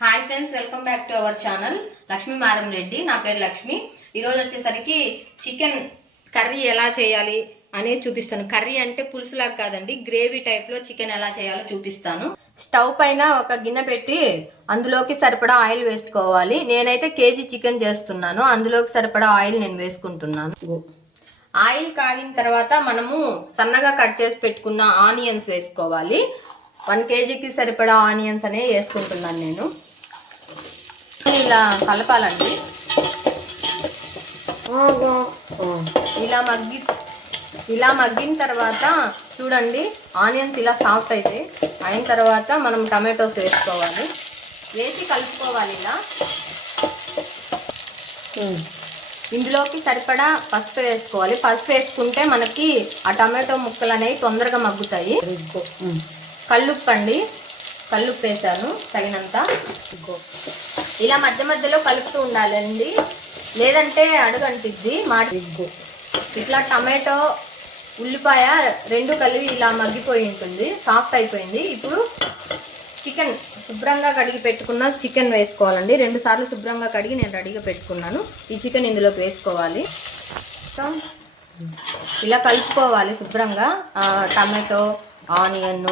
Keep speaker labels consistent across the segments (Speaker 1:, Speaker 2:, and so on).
Speaker 1: Hi friends welcome back to our channel Lakshmi Maram Reddy నా పేరు లక్ష్మి ఈరోజు వచ్చేసరికి చికెన్ కర్రీ ఎలా చేయాలి అనేది చూపిస్తాను. కర్రీ అంటే పులుసులాగా కాదండి గ్రేవీ టైప్లో చికెన్ ఎలా చేయాలో చూపిస్తాను. స్టవ్ పైన ఒక గిన్నె పెట్టి అందులోకి సరిపడా ఆయిల్ వేసుకోవాలి. నేనైతే కేజీ చికెన్ చేస్తున్నాను అందులోకి సరిపడా ఆయిల్ నేను వేసుకుంటున్నాను. ఆయిల్ కాగిన తర్వాత మనము సన్నగా కట్ చేసి పెట్టుకున్న ఆనియన్స్ వేసుకోవాలి. వన్ కేజీకి సరిపడా ఆనియన్స్ అనేవి వేసుకుంటున్నాను నేను. ఇలా కలపాలండి. ఇలా మగ్గి ఇలా మగ్గిన తర్వాత చూడండి ఆనియన్స్ ఇలా సాఫ్ట్ అయితే అయిన తర్వాత మనం టమాటోస్ వేసుకోవాలి. వేసి కలుపుకోవాలి ఇలా. ఇందులోకి సరిపడా పసుపు వేసుకోవాలి. పసుపు వేసుకుంటే మనకి ఆ టమాటో ముక్కలు అనేవి తొందరగా మగ్గుతాయి. కల్లుప్పండి. కల్లుప్పు వేసాను తగినంత ఇలా మధ్య మధ్యలో కలుపుతూ ఉండాలండి. లేదంటే అడుగంటిద్ది మాట ఇట్లా టమాటో ఉల్లిపాయ రెండు కలిపి ఇలా మగ్గిపోయి ఉంటుంది. సాఫ్ట్ అయిపోయింది. ఇప్పుడు చికెన్ శుభ్రంగా కడిగి పెట్టుకున్న చికెన్ వేసుకోవాలండి. రెండు సార్లు శుభ్రంగా కడిగి నేను రెడీగా పెట్టుకున్నాను. ఈ చికెన్ ఇందులోకి వేసుకోవాలి. సో, ఇలా కలుపుకోవాలి శుభ్రంగా. టమాటో ఆనియన్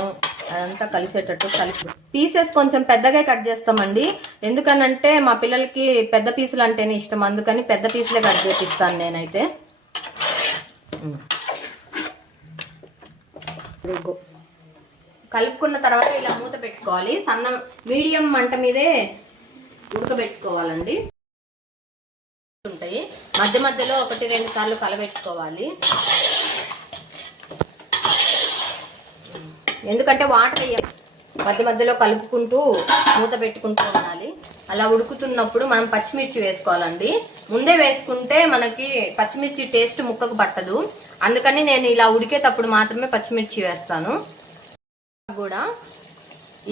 Speaker 1: అదంతా కలిసేటట్టు కలిపి. పీసెస్ కొంచెం పెద్దగా కట్ చేస్తామండి. ఎందుకనంటే మా పిల్లలకి పెద్ద పీసులు అంటేనే ఇష్టం. అందుకని పెద్ద పీసులే కట్ చేపిస్తాను నేనైతే. కలుపుకున్న తర్వాత ఇలా మూత పెట్టుకోవాలి. సన్న మీడియం మంట మీదే ఉడకబెట్టుకోవాలండి. ఉంటాయి. మధ్య మధ్యలో ఒకటి రెండు సార్లు కలబెట్టుకోవాలి. ఎందుకంటే వాటర్ మధ్య మధ్యలో కలుపుకుంటూ మూత పెట్టుకుంటూ ఉండాలి. అలా ఉడుకుతున్నప్పుడు మనం పచ్చిమిర్చి వేసుకోవాలండి. ముందే వేసుకుంటే మనకి పచ్చిమిర్చి టేస్ట్ ముక్కకు పట్టదు. అందుకని నేను ఇలా ఉడికేటప్పుడు మాత్రమే పచ్చిమిర్చి వేస్తాను. కూడా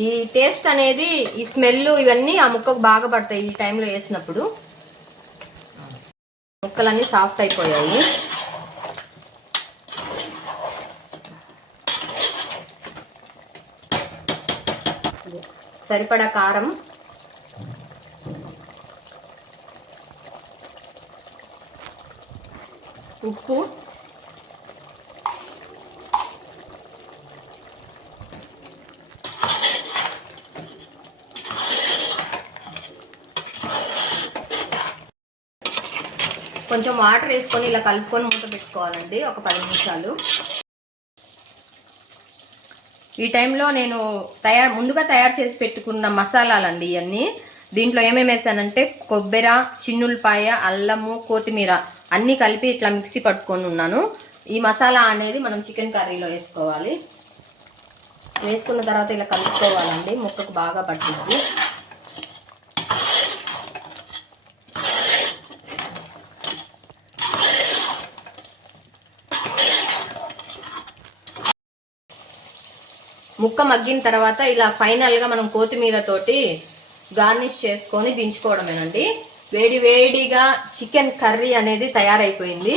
Speaker 1: ఈ టేస్ట్ అనేది ఈ స్మెల్ ఇవన్నీ ఆ ముక్కకు బాగా పడతాయి ఈ టైంలో వేసినప్పుడు. ముక్కలన్నీ సాఫ్ట్ అయిపోయాయి. సరిపడా కారం. ఉప్పు. కొంచెం వాటర్ వేసుకొని ఇలా కలుపుకొని మూత పెట్టుకోవాలండి ఒక పది నిమిషాలు. ఈ టైంలో నేను తయారు ముందుగా తయారు చేసి పెట్టుకున్న మసాలాలండి ఇవన్నీ దీంట్లో ఏమేమి వేసానంటే కొబ్బెర చిన్నులపాయ అల్లము కొత్తిమీర అన్నీ కలిపి ఇట్లా మిక్సీ పట్టుకొని ఉన్నాను. ఈ మసాలా అనేది మనం చికెన్ కర్రీలో వేసుకోవాలి. వేసుకున్న తర్వాత ఇలా కలుపుకోవాలండి ముక్కకు బాగా పట్టింది ముక్క మగ్గిన తర్వాత ఇలా ఫైనల్గా మనం కొత్తిమీర తోటి గార్నిష్ చేసుకొని దించుకోవడమేనండి. వేడి వేడిగా చికెన్ కర్రీ అనేది తయారైపోయింది.